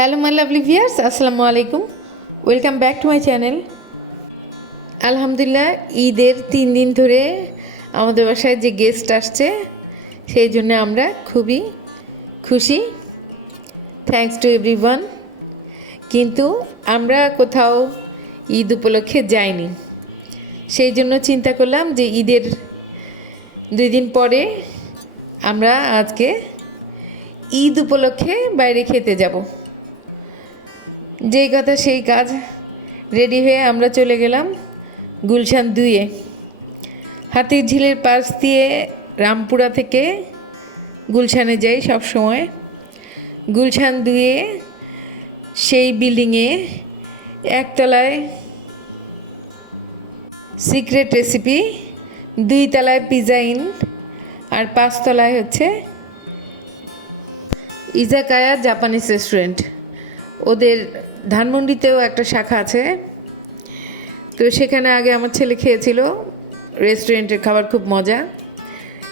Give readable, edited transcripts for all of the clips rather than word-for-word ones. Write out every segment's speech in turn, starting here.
Hello my lovely viewers, আসসালামু আলাইকুম। Welcome back to my channel. আলহামদুলিল্লাহ, ঈদের 3 দিন ধরে আমাদের বাসায় যে গেস্ট আসছে সেই জন্য আমরা খুবই খুশি। Thanks to everyone. কিন্তু আমরা কোথাও ঈদ উপলক্ষে যাইনি, সেই জন্য চিন্তা করলাম যে ঈদের 2 দিন পরে আমরা আজকে ঈদ উপলক্ষে বাইরে খেতে যাব। যেই কথা সেই কাজ, রেডি হয়ে আমরা চলে গেলাম গুলশান 2-এ। হাতির ঝিলের পাশ দিয়ে রামপুরা থেকে গুলশানে যাই সব সময়। গুলশান 2-এ সেই বিল্ডিংয়ে একতলায় সিক্রেট রেসিপি, 2 তলায় পিজা ইন, আর 5 তলায় হচ্ছে ইজাকায়া জাপানিজ রেস্টুরেন্ট। ওদের ধানমন্ডিতেও একটা শাখা আছে। তো সেখানে আগে আমার ছেলে খেয়েছিল, রেস্টুরেন্টের খাবার খুব মজা,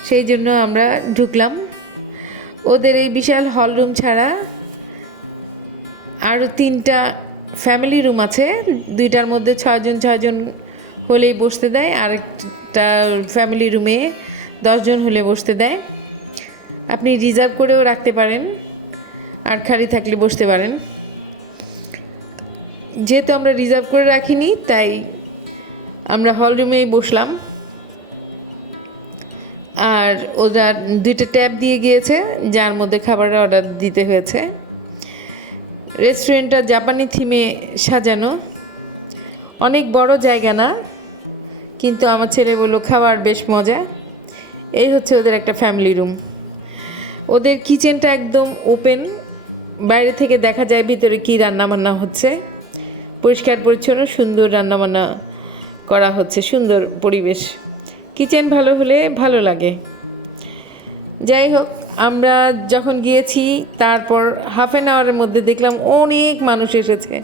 সেই জন্য আমরা ঢুকলাম। ওদের এই বিশাল হল রুম ছাড়া আরও 3টা ফ্যামিলি রুম আছে। 2টার মধ্যে 6 জন হলেই বসতে দেয়, আরেকটা ফ্যামিলি রুমে 10 জন হলে বসতে দেয়। আপনি রিজার্ভ করেও রাখতে পারেন, আর খালি থাকলে বসতে পারেন। যেহেতু আমরা রিজার্ভ করে রাখিনি, তাই আমরা হল রুমেই বসলাম। আর ওরা 2টা ট্যাব দিয়ে গিয়েছে, যার মধ্যে খাবারের অর্ডার দিতে হয়েছে। রেস্টুরেন্টটা জাপানি থিমে সাজানো, অনেক বড় জায়গা না, কিন্তু আমার ছেলে বললো খাবার বেশ মজা। এই হচ্ছে ওদের একটা ফ্যামিলি রুম। ওদের কিচেনটা একদম ওপেন, বাইরে থেকে দেখা যায় ভিতরে কী রান্নাবান্না হচ্ছে। পরিষ্কার পরিচ্ছন্ন সুন্দর রান্নাবান্না করা হচ্ছে, সুন্দর পরিবেশ। কিচেন ভালো হলে ভালো লাগে। যাই হোক, আমরা যখন গিয়েছি তারপর হাফ অ্যান আওয়ারের মধ্যে দেখলাম অনেক মানুষ এসেছে,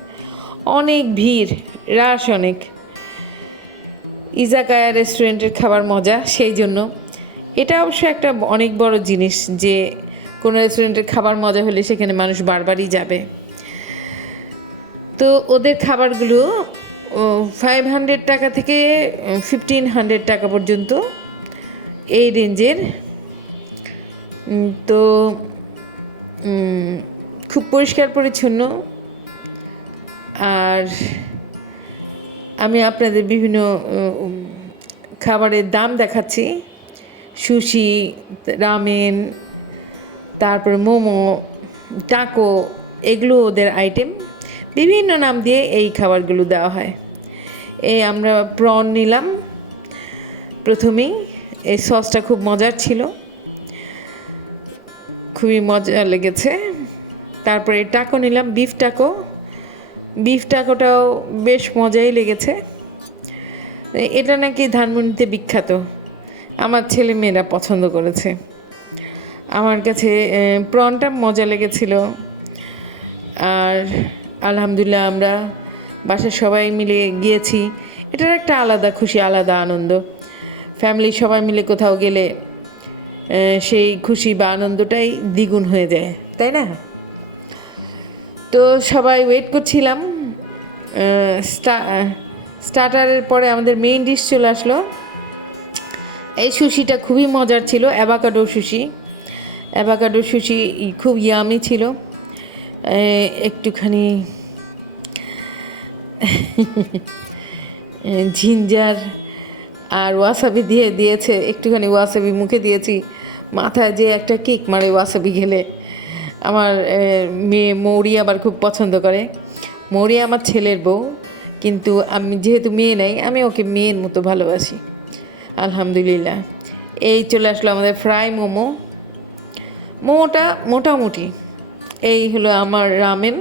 অনেক ভিড়, রাশ অনেক। ইজাকায়া রেস্টুরেন্টের খাবার মজা, সেই জন্য এটা অবশ্য একটা অনেক বড় জিনিস যে কোনো রেস্টুরেন্টের খাবার মজা হলে সেখানে মানুষ বারবারই যাবে। তো ওদের খাবারগুলো 500 টাকা থেকে 1500 টাকা পর্যন্ত, এই রেঞ্জের। তো খুব পরিষ্কার পরিচ্ছন্ন। আর আমি আপনাদের বিভিন্ন খাবারের দাম দেখাচ্ছি। সুশি, রামেন, তারপর মোমো, টাকো, এগুলো ওদের আইটেম। বিভিন্ন নাম দিয়ে এই খাবারগুলো দেওয়া হয়। এই আমরা প্রন নিলাম প্রথমেই, এই সসটা খুব মজার ছিল, খুবই মজা লেগেছে। তারপরে টাকো নিলাম, বিফ টাকোটাও বেশ মজাই লেগেছে। এটা নাকি ধানমন্ডিতে বিখ্যাত, আমার ছেলে মেয়েরা পছন্দ করেছে। আমার কাছে প্রনটা মজা লেগেছিল। আর আলহামদুলিল্লাহ আমরা বাসার সবাই মিলে গিয়েছি। এটার একটা আলাদা খুশি, আলাদা আনন্দ। ফ্যামিলি সবাই মিলে কোথাও গেলে সেই খুশি বা আনন্দটাই দ্বিগুণ হয়ে যায়, তাই না? তো সবাই ওয়েট করছিলাম। স্টার্টারের পরে আমাদের মেইন ডিশ চলে আসলো। এই সুশিটা খুবই মজার ছিল, অ্যাভাকাডো সুশি খুব ইয়ামি ছিল। একটুখানি জিঞ্জার আর ওয়াসাবি দিয়েছে, একটুখানি ওয়াসাবি মুখে দিয়েছি, মাথায় যে একটা কিক মারে ওয়াসাবি খেলে। আমার মেয়ে মৌরি আবার খুব পছন্দ করে। মৌরি আমার ছেলের বউ, কিন্তু আমি যেহেতু মেয়ে নেই, আমি ওকে মেয়ের মতো ভালোবাসি। আলহামদুলিল্লাহ। এই চলে আসলো আমাদের ফ্রাই মোমোটা মোটামুটি। এই হলো আমার রামেন।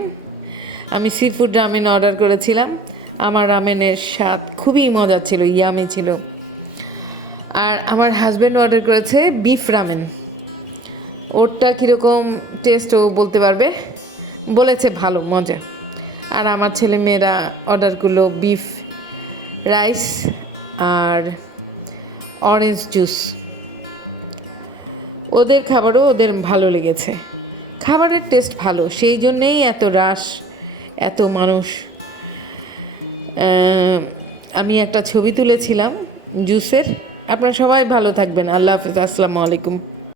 আমি সি ফুড রামেন অর্ডার করেছিলাম। আমার রামেনের স্বাদ খুবই মজা ছিল, ইয়ামি ছিল। আর আমার হাজব্যান্ড অর্ডার করেছে বিফ রামেন। ওরটা কীরকম টেস্ট ও বলতে পারবে, বলেছে ভালো, মজা। আর আমার ছেলে মেয়েরা অর্ডার করলো বিফ রাইস আর অরেঞ্জ জুস। ওদের খাবারও ওদের ভালো লেগেছে, খাবারের টেস্ট ভালো, সেই জন্যেই এত রাশ, এত মানুষ। আমি একটা ছবি তুলেছিলাম জুসের। আপনারা সবাই ভালো থাকবেন। আল্লাহ হাফেজ, আসসালামু আলাইকুম।